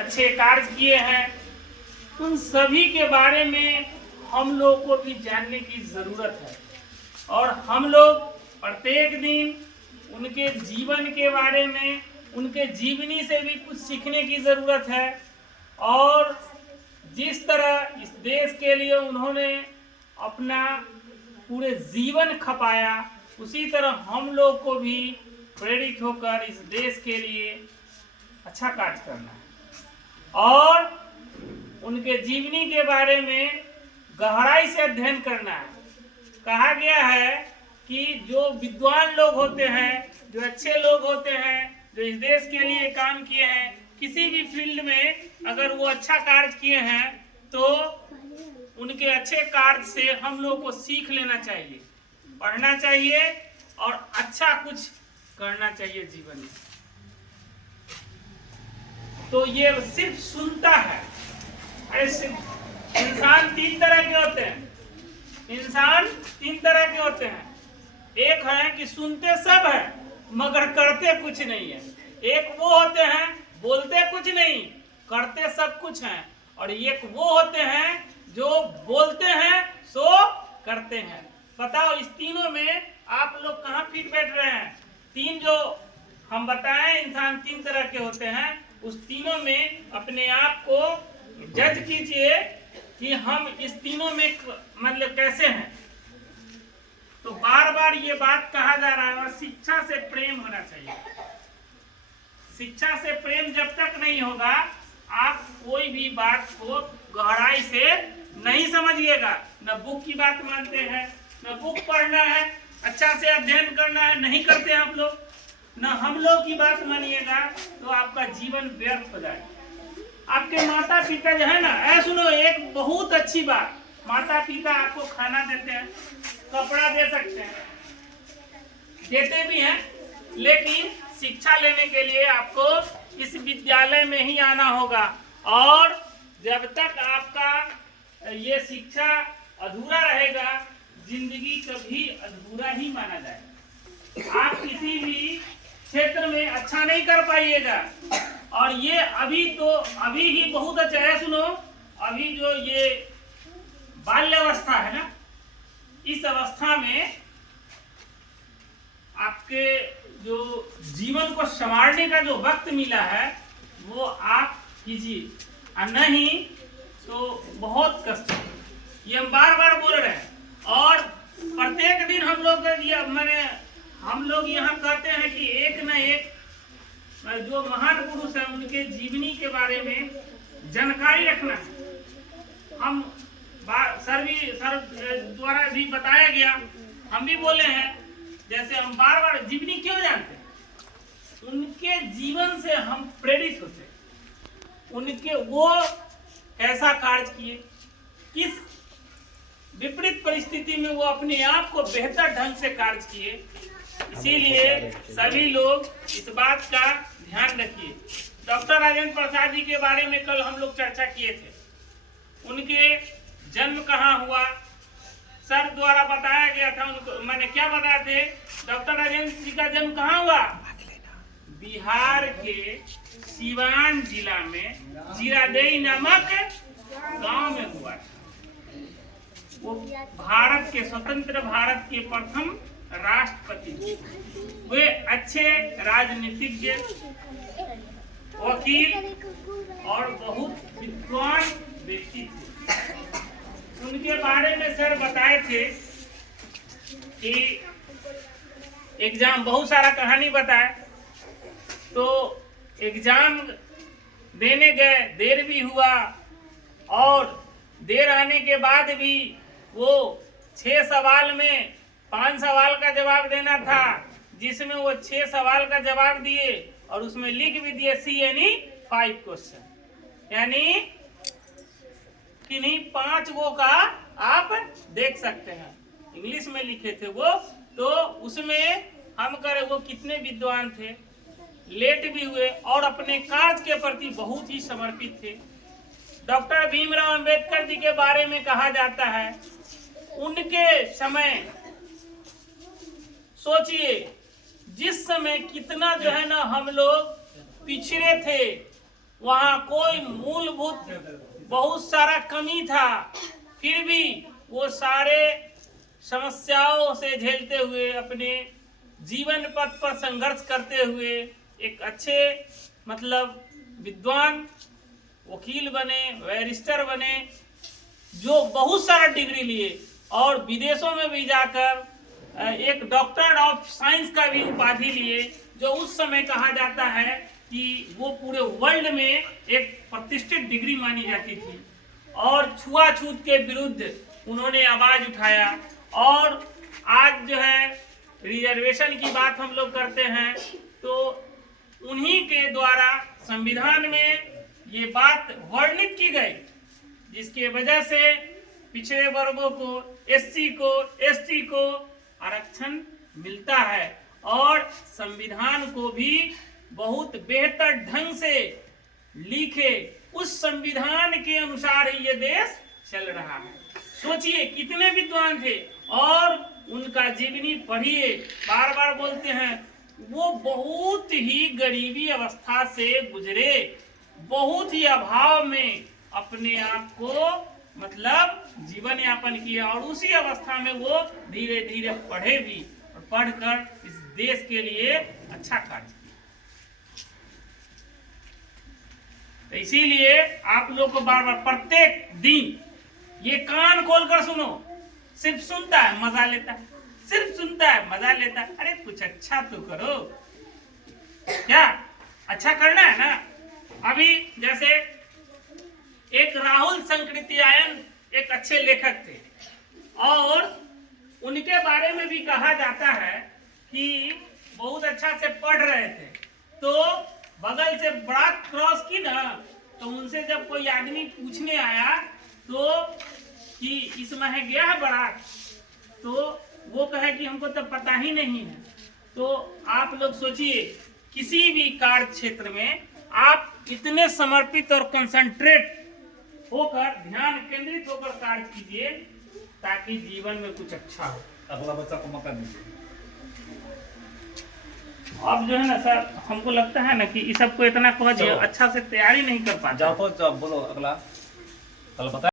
अच्छे कार्य किए हैं, उन सभी के बारे में हम लोग को भी जानने की जरूरत है। और हम लोग प्रत्येक दिन उनके जीवन के बारे में, उनके जीवनी से भी कुछ सीखने की जरूरत है। और जिस तरह इस देश के लिए उन्होंने अपना पूरे जीवन खपाया, उसी तरह हम लोग को भी प्रेरित होकर इस देश के लिए अच्छा कार्य करना है और उनके जीवनी के बारे में गहराई से अध्ययन करना है। कहा गया है कि जो विद्वान लोग होते हैं, जो अच्छे लोग होते हैं, जो इस देश के लिए काम किए हैं, किसी भी फील्ड में अगर वो अच्छा कार्य किए हैं तो उनके अच्छे कार्य से हम लोग को सीख लेना चाहिए, पढ़ना चाहिए और अच्छा कुछ करना चाहिए जीवन में। तो ये सिर्फ सुनता है। ऐसे इंसान तीन तरह के होते हैं। इंसान तीन तरह के होते हैं। एक है कि सुनते सब है मगर करते कुछ नहीं है। एक वो होते हैं बोलते कुछ नहीं, करते सब कुछ हैं। और एक वो होते हैं जो बोलते हैं सो करते हैं। बताओ इस तीनों में आप लोग कहाँ फिट बैठ रहे हैं? तीन जो हम बताएं इंसान तीन तरह के होते हैं, उस तीनों में अपने आप को जज कीजिए कि हम इस तीनों में मतलब कैसे हैं। तो बार बार ये बात कहा जा रहा है, शिक्षा से प्रेम होना चाहिए। शिक्षा से प्रेम जब तक नहीं होगा आप कोई भी बात को गहराई से नहीं समझिएगा। न बुक की बात मानते हैं, न बुक पढ़ना है, अच्छा से अध्ययन करना है, नहीं करते आप लोग। न हम लोग की बात मानिएगा तो आपका जीवन व्यर्थ हो जाएगा। आपके माता पिता जो है ना, सुनो एक बहुत अच्छी बात, माता पिता आपको खाना देते हैं, कपड़ा दे सकते हैं, देते भी हैं, लेकिन शिक्षा लेने के लिए आपको इस विद्यालय में ही आना होगा। और जब तक आपका ये शिक्षा अधूरा रहेगा, जिंदगी कभी अधूरा ही माना जाएगा। आप किसी भी क्षेत्र में अच्छा नहीं कर पाइएगा। और ये अभी ही बहुत अच्छा है। सुनो, अभी जो ये बाल्यावस्था है ना, इस अवस्था में आपके जो जीवन को संवारने का जो वक्त मिला है वो आप कीजिए, और नहीं तो बहुत कष्ट है। ये हम बार बार बोल रहे हैं। और प्रत्येक दिन हम लोग यहाँ कहते हैं कि एक न एक जो महान पुरुष है उनके जीवनी के बारे में जानकारी रखना है। हम सर द्वारा भी बताया गया, हम भी बोले हैं, जैसे हम बार बार जीवनी क्यों जानते हैं? उनके जीवन से हम प्रेरित होते हैं। उनके वो कैसा कार्य किए, किस विपरीत परिस्थिति में वो अपने आप को बेहतर ढंग से कार्य किए। इसीलिए सभी लोग इस बात का ध्यान रखिए। डॉक्टर राजेंद्र प्रसाद जी के बारे में कल हम लोग चर्चा किए थे। उनके जन्म कहाँ हुआ, सर द्वारा बताया गया था। उनको मैंने क्या बताया थे? डॉक्टर राजेंद्र जी का जन्म कहाँ हुआ? बिहार के सिवान जिला में जीरादेई नामक गांव में हुआ। वो भारत के स्वतंत्र भारत के प्रथम राष्ट्रपति थे। वे अच्छे राजनीतिज्ञ, वकील और बहुत विद्वान व्यक्ति थे। उनके बारे में सर बताए थे कि एग्जाम, बहुत सारा कहानी बताए। तो एग्जाम देने गए, देर भी हुआ और देर आने के बाद भी वो 6 सवाल में 5 सवाल का जवाब देना था, जिसमें वो 6 सवाल का जवाब दिए और उसमें लिख भी दिए सी यानी 5 क्वेश्चन, यानी किन्हीं 5 गो का आप देख सकते हैं। इंग्लिश में लिखे थे वो। तो उसमें हम करे वो कितने विद्वान थे, लेट भी हुए और अपने कार्य के प्रति बहुत ही समर्पित थे। डॉक्टर भीमराव अंबेडकर जी के बारे में कहा जाता है, उनके समय सोचिए जिस समय कितना जो है ना हम लोग पिछड़े थे, वहाँ कोई मूलभूत बहुत सारा कमी था, फिर भी वो सारे समस्याओं से झेलते हुए अपने जीवन पथ पर संघर्ष करते हुए एक अच्छे मतलब विद्वान वकील बने, बैरिस्टर बने, जो बहुत सारा डिग्री लिए और विदेशों में भी जाकर एक डॉक्टर ऑफ साइंस का भी उपाधि लिए, जो उस समय कहा जाता है कि वो पूरे वर्ल्ड में एक प्रतिष्ठित डिग्री मानी जाती थी। और छुआछूत के विरुद्ध उन्होंने आवाज उठाया। और आज जो है रिजर्वेशन की बात हम लोग करते हैं, तो उन्हीं के द्वारा संविधान में ये बात वर्णित की गई, जिसके वजह से पिछड़े वर्गों को, एससी को, एसटी को आरक्षण मिलता है। और संविधान को भी बहुत बेहतर ढंग से लिखे, उस संविधान के अनुसार ही ये देश चल रहा है। सोचिए कितने विद्वान थे, और उनका जीवनी पढ़िए, बार बार बोलते हैं, वो बहुत ही गरीबी अवस्था से गुजरे, बहुत ही अभाव में अपने आप को मतलब जीवन यापन किया, और उसी अवस्था में वो धीरे धीरे पढ़े भी, और पढ़कर इस देश के लिए अच्छा कार्य किया। तो इसीलिए आप लोग को बार बार प्रत्येक दिन ये कान खोलकर सुनो, सिर्फ सुनता है मजा लेता है, सिर्फ सुनता है मजा लेता है। अरे कुछ अच्छा तो करो, क्या अच्छा करना है ना। अभी जैसे एक राहुल संकृत्यायन एक अच्छे लेखक थे, और उनके बारे में भी कहा जाता है कि बहुत अच्छा से पढ़ रहे थे, तो बगल से बरात क्रॉस की ना, तो उनसे जब कोई आदमी पूछने आया तो कि इस माह गया है बारात, तो वो कहे कि हमको तो पता ही नहीं है। तो आप लोग सोचिए, किसी भी कार्य क्षेत्र में आप इतने समर्पित और कंसंट्रेट होकर, ध्यान केंद्रित होकर कार्य कीजिए, ताकि जीवन में कुछ अच्छा हो। अगला बच्चा को मौका दीजिए। अब जो है ना सर, हमको लगता है ना कि इस सबको इतना अच्छा से तैयारी नहीं कर पाते। जाओ बोलो अगला, कल बता।